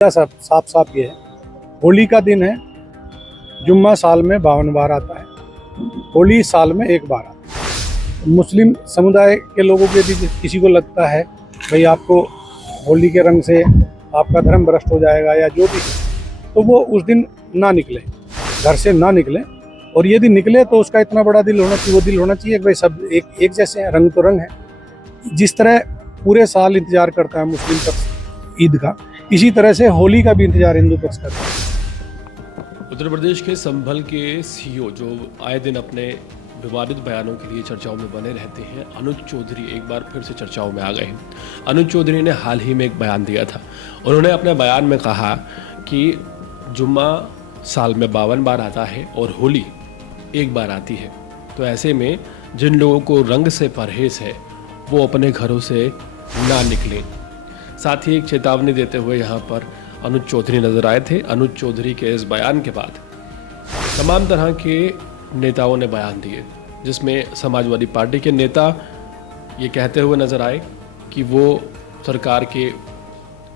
सब साफ साफ ये है, होली का दिन है। जुम्मा साल में 52 बार आता है, होली साल में एक बार आता है। मुस्लिम समुदाय के लोगों के भी किसी को लगता है भाई आपको होली के रंग से आपका धर्म भ्रष्ट हो जाएगा या जो भी, तो वो उस दिन ना निकले, घर से ना निकले। और यदि निकले तो उसका इतना बड़ा दिल होना चाहिए, वो दिल होना चाहिए कि भाई सब एक जैसे हैं, रंग तो रंग है। जिस तरह पूरे साल इंतजार करता है मुस्लिम पक्ष ईद का, इसी तरह से होली का भी इंतजार हिंदू पक्ष करता है। उत्तर प्रदेश के संभल के सीईओ जो आए दिन अपने विवादित बयानों के लिए चर्चाओं में बने रहते हैं, अनुज चौधरी एक बार फिर से चर्चाओं में आ गए हैं। अनुज चौधरी ने हाल ही में एक बयान दिया था। उन्होंने अपने बयान में कहा कि जुम्मा साल में 52 बार आता है और होली एक बार आती है, तो ऐसे में जिन लोगों को रंग से परहेज है वो अपने घरों से ना निकलें। साथ ही एक चेतावनी देते हुए यहाँ पर अनुज चौधरी नजर आए थे। अनुज चौधरी के इस बयान के बाद तमाम तरह के नेताओं ने बयान दिए, जिसमें समाजवादी पार्टी के नेता ये कहते हुए नजर आए कि वो सरकार के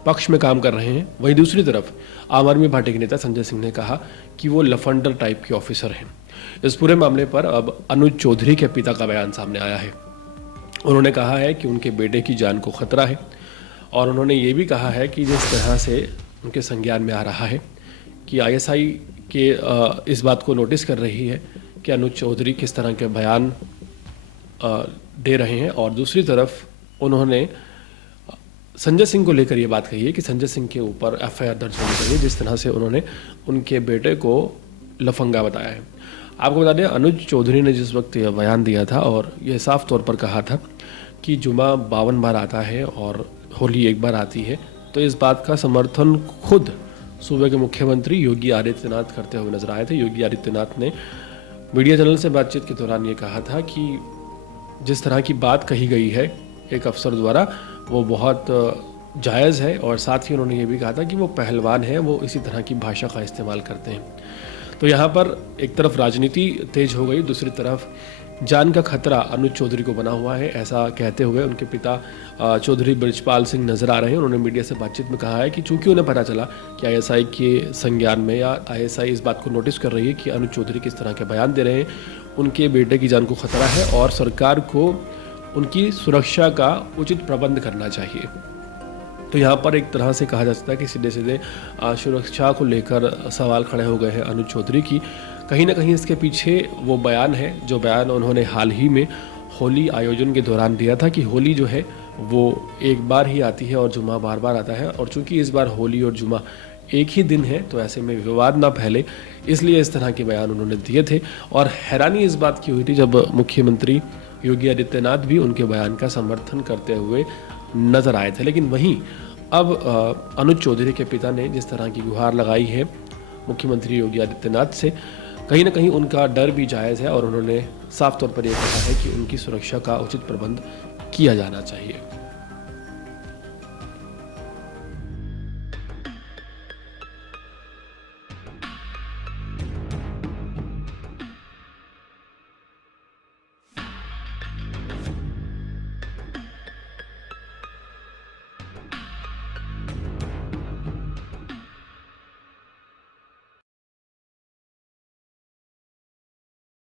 पक्ष में काम कर रहे हैं। वहीं दूसरी तरफ आम आदमी पार्टी के नेता संजय सिंह ने कहा कि वो लफंडर टाइप के ऑफिसर हैं। इस पूरे मामले पर अब अनुज चौधरी के पिता का बयान सामने आया है। उन्होंने कहा है कि उनके बेटे की जान को खतरा है, और उन्होंने ये भी कहा है कि जिस तरह से उनके संज्ञान में आ रहा है कि आईएसआई के इस बात को नोटिस कर रही है कि अनुज चौधरी किस तरह के बयान दे रहे हैं। और दूसरी तरफ उन्होंने संजय सिंह को लेकर ये बात कही है कि संजय सिंह के ऊपर एफआईआर दर्ज होनी चाहिए, जिस तरह से उन्होंने उनके बेटे को लफंगा बताया है। आपको बता दें, अनुज चौधरी ने जिस वक्त यह बयान दिया था और यह साफ तौर पर कहा था कि जुमा 52 बार आता है और होली एक बार आती है, तो इस बात का समर्थन खुद सूबे के मुख्यमंत्री योगी आदित्यनाथ करते हुए नजर आए थे। योगी आदित्यनाथ ने मीडिया चैनल से बातचीत के दौरान ये कहा था कि जिस तरह की बात कही गई है एक अफसर द्वारा वो बहुत जायज़ है, और साथ ही उन्होंने ये भी कहा था कि वो पहलवान हैं, वो इसी तरह की भाषा का इस्तेमाल करते हैं। तो यहाँ पर एक तरफ राजनीति तेज हो गई, दूसरी तरफ जान का खतरा अनुज चौधरी को बना हुआ है, ऐसा कहते हुए उनके पिता चौधरी ब्रिजपाल सिंह नजर आ रहे हैं। उन्होंने मीडिया से बातचीत में कहा है कि चूंकि उन्हें पता चला कि आईएसआई के संज्ञान में या आईएसआई इस बात को नोटिस कर रही है कि अनुज चौधरी किस तरह के बयान दे रहे हैं, उनके बेटे की जान को खतरा है और सरकार को उनकी सुरक्षा का उचित प्रबंध करना चाहिए। तो यहाँ पर एक तरह से कहा जा सकता है कि सीधे सीधे सुरक्षा को लेकर सवाल खड़े हो गए हैं अनुज चौधरी की। कहीं ना कहीं इसके पीछे वो बयान है जो बयान उन्होंने हाल ही में होली आयोजन के दौरान दिया था कि होली जो है वो एक बार ही आती है और जुमा बार बार आता है, और चूंकि इस बार होली और जुमा एक ही दिन है तो ऐसे में विवाद ना फैले, इसलिए इस तरह के बयान उन्होंने दिए थे। और हैरानी इस बात की हुई थी जब मुख्यमंत्री योगी आदित्यनाथ भी उनके बयान का समर्थन करते हुए नजर आए थे। लेकिन वहीं अब अनुज चौधरी के पिता ने जिस तरह की गुहार लगाई है मुख्यमंत्री योगी आदित्यनाथ से, कहीं ना कहीं उनका डर भी जायज़ है, और उन्होंने साफ तौर पर यह कहा है कि उनकी सुरक्षा का उचित प्रबंध किया जाना चाहिए।